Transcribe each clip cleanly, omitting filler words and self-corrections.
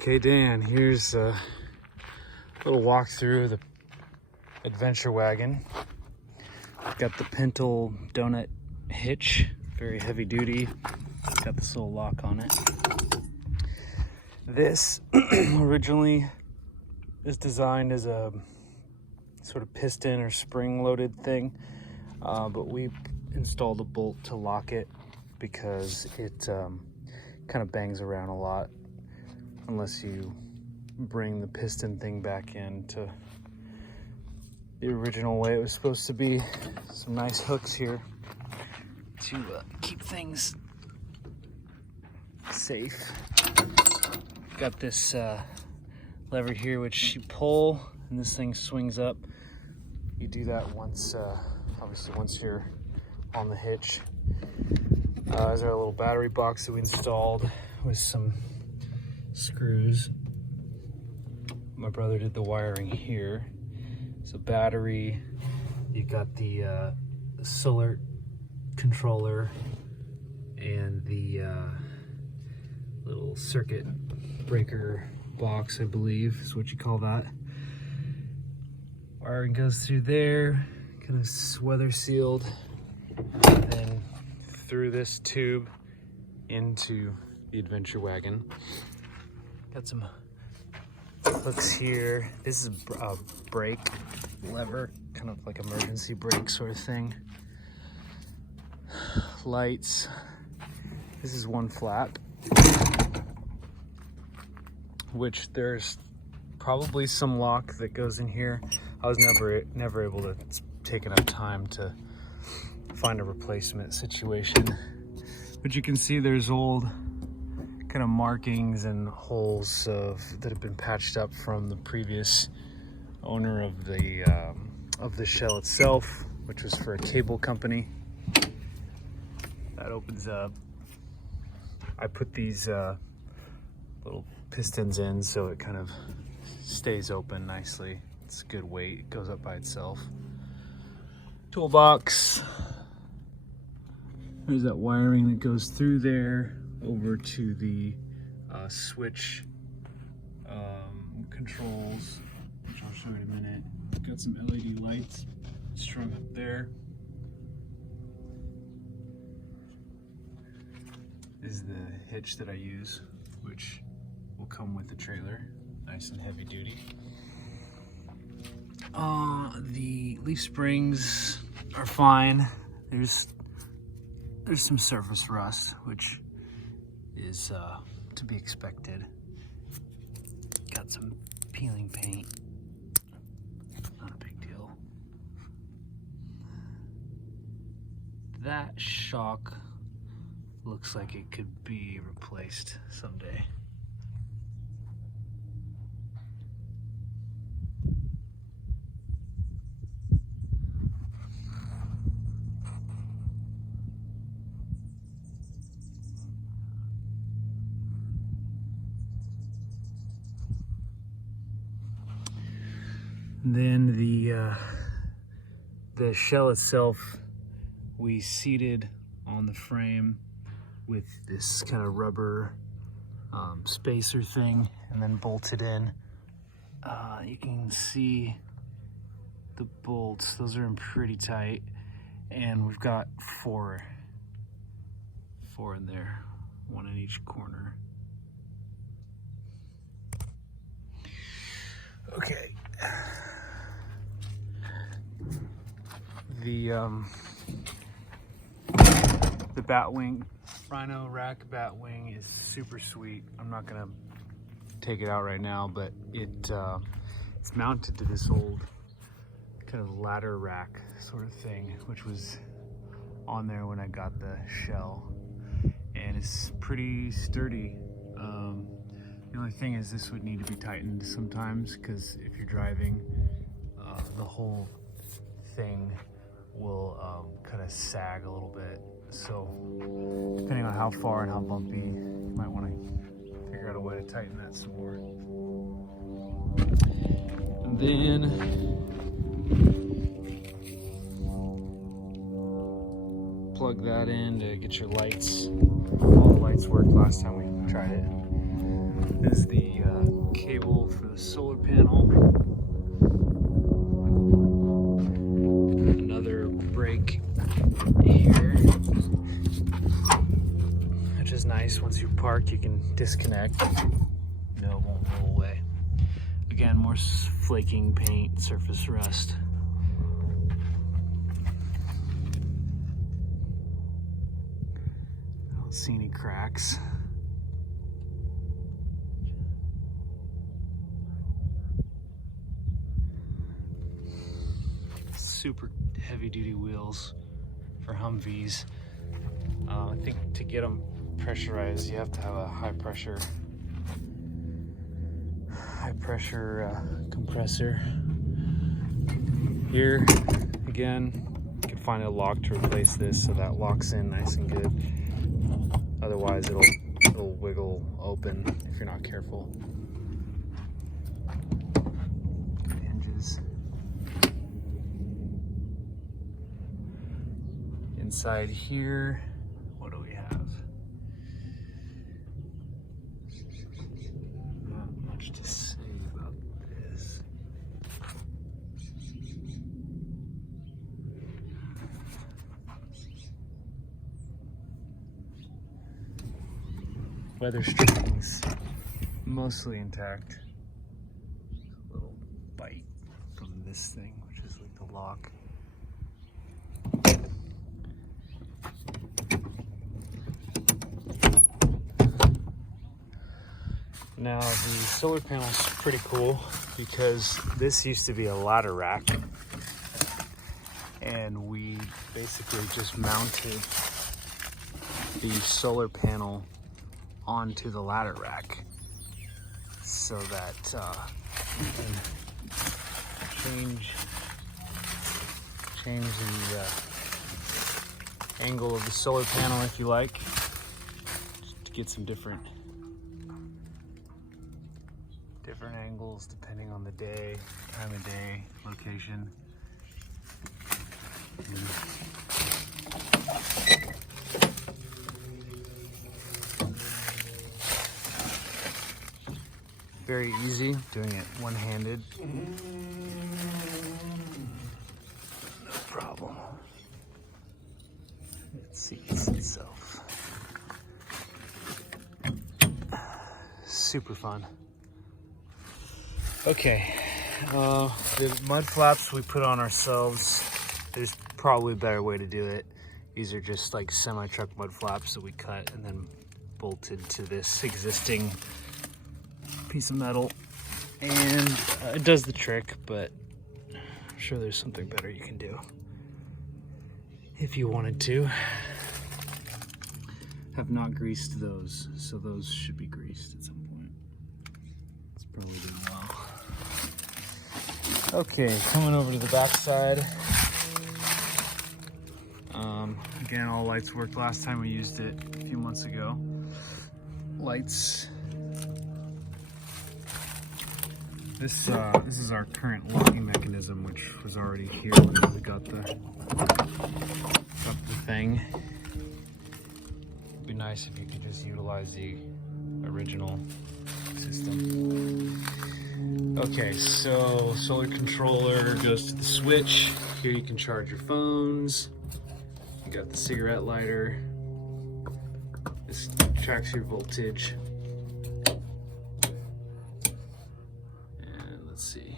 Okay, Dan, here's a little walkthrough of the adventure wagon. Got the Pintle donut hitch, very heavy duty. Got this little lock on it. This originally is designed as a sort of piston or spring loaded thing, but we installed a bolt to lock it because it kind of bangs around a lot unless you bring the piston thing back into the original way it was supposed to be. Some nice hooks here to keep things safe. Got this lever here which you pull and this thing swings up. You do that once, obviously once you're on the hitch. There's our little battery box that we installed with some screws. My brother did the wiring here. So battery, you got the solar controller and the little circuit breaker box, I believe is what you call that. Wiring goes through there, kind of weather sealed, and then through this tube into the adventure wagon. Got some hooks here. This is a brake lever, kind of like emergency brake sort of thing. Lights. This is one flap, which there's probably some lock that goes in here. I was never able to take enough time to find a replacement situation, but you can see there's old kind of markings and holes that have been patched up from the previous owner of the shell itself, which was for a cable company. That opens up. I put these little pistons in so it kind of stays open nicely. It's a good weight, it goes up by itself. Toolbox. There's that wiring that goes through there over to the switch controls, which I'll show you in a minute. Got some LED lights strung up there. This is the hitch that I use, which will come with the trailer, nice and heavy duty. The leaf springs are fine. There's some surface rust, which is to be expected. Got some peeling paint, not a big deal. That shock looks like it could be replaced someday. Then the shell itself, we seated on the frame with this kind of rubber spacer thing and then bolted in. You can see the bolts, those are in pretty tight, and we've got four in there, one in each corner. Okay. The bat wing, Rhino rack bat wing is super sweet. I'm not gonna take it out right now, but it's mounted to this old kind of ladder rack sort of thing, which was on there when I got the shell, and it's pretty sturdy. The only thing is this would need to be tightened sometimes, because if you're driving, the whole thing will kind of sag a little bit. So depending on how far and how bumpy, you might want to figure out a way to tighten that some more. And then plug that in to get your lights. All the lights worked last time we tried it. This is the cable for the solar panel. Another break here, which is nice. Once you park, you can disconnect. No, it won't roll away. Again, more flaking paint, surface rust. I don't see any cracks. Super heavy duty wheels for Humvees. I think to get them pressurized, you have to have a high pressure compressor. Here again, you can find a lock to replace this, so that locks in nice and good. Otherwise it'll wiggle open if you're not careful. Good hinges. Inside here, what do we have? Not much to say about this. Weather strippings, mostly intact. A little bite from this thing, which is like the lock. Now the solar panel is pretty cool because this used to be a ladder rack, and we basically just mounted the solar panel onto the ladder rack so that you can change the angle of the solar panel if you like, just to get some different angles depending on the day, time of day, location. Very easy doing it one-handed. No problem. It seats itself. Super fun. Okay, the mud flaps we put on ourselves. There's probably a better way to do it. These are just like semi-truck mud flaps that we cut and then bolted to this existing piece of metal. And it does the trick, but I'm sure there's something better you can do if you wanted to. Have not greased those, so those should be greased at some point. It's probably doing well. Okay, coming over to the back side. Again, all lights worked last time we used it a few months ago. Lights. This is our current locking mechanism, which was already here when we got the thing. It'd be nice if you could just utilize the original system. Okay, so solar controller goes to the switch. Here you can charge your phones. You got the cigarette lighter. This tracks your voltage. And let's see.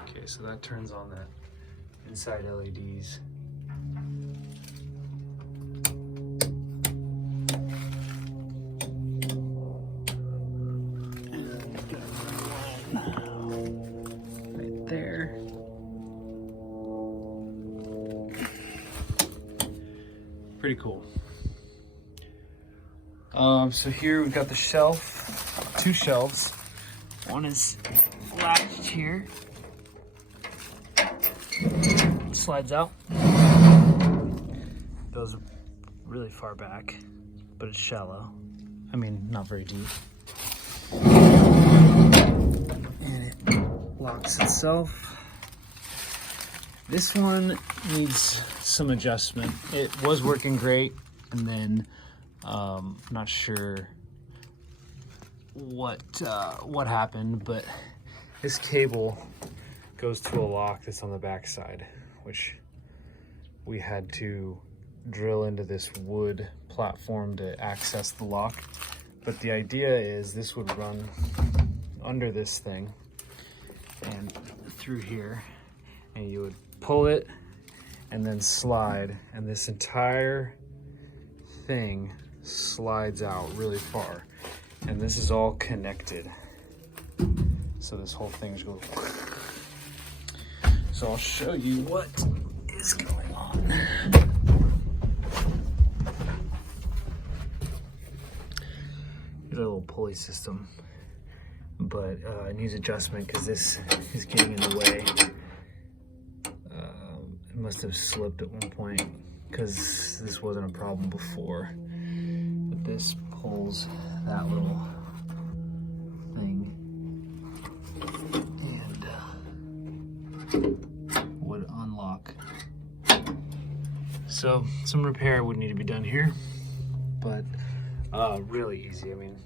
Okay, so that turns on the inside LEDs. There. Pretty cool. So here we've got the shelf, two shelves. One is latched here, slides out. Goes really far back, but it's shallow. I mean, not very deep. And it locks itself. This one needs some adjustment. It was working great, and then Not sure what happened, but this cable goes to a lock that's on the back side, which we had to drill into this wood platform to access the lock. But the idea is this would run under this thing and through here, and you would pull it and then slide, and this entire thing slides out really far, and this is all connected, so this whole thing's going. So I'll show you what is going on. Here's a little pulley system, but it needs adjustment because this is getting in the way. It must have slipped at one point because this wasn't a problem before. But this pulls that little thing and would unlock. So some repair would need to be done here, but really easy. I mean,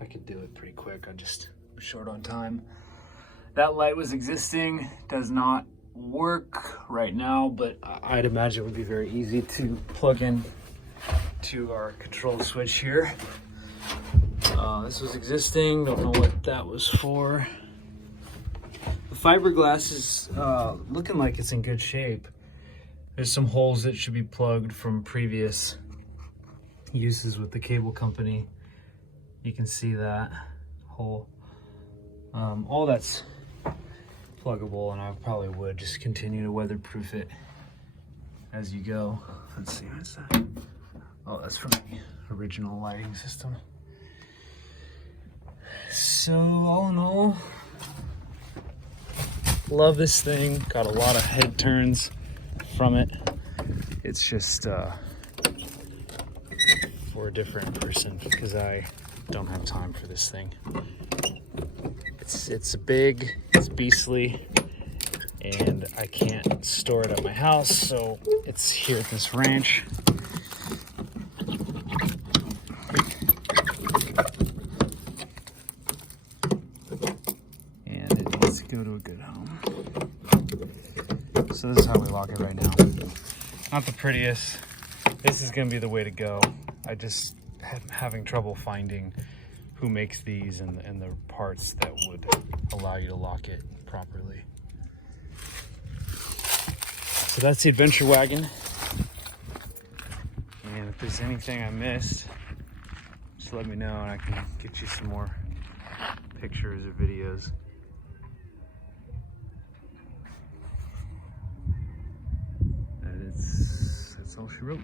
I could do it pretty quick. I just was short on time. That light was existing, does not work right now, but I'd imagine it would be very easy to plug in to our control switch here. This was existing, don't know what that was for. The fiberglass is looking like it's in good shape. There's some holes that should be plugged from previous uses with the cable company. You can see that hole. All that's pluggable, and I probably would just continue to weatherproof it as you go. Let's see, what's that? Oh, that's from the original lighting system. So all in all, love this thing. Got a lot of head turns from it. It's just for a different person because I don't have time for this thing. It's big, it's beastly, and I can't store it at my house, so it's here at this ranch. And it needs to go to a good home. So this is how we lock it right now. Not the prettiest. This is gonna be the way to go. I just am having trouble finding who makes these and the parts that would allow you to lock it properly. So that's the adventure wagon. And if there's anything I missed, just let me know and I can get you some more pictures or videos. And that's all she wrote.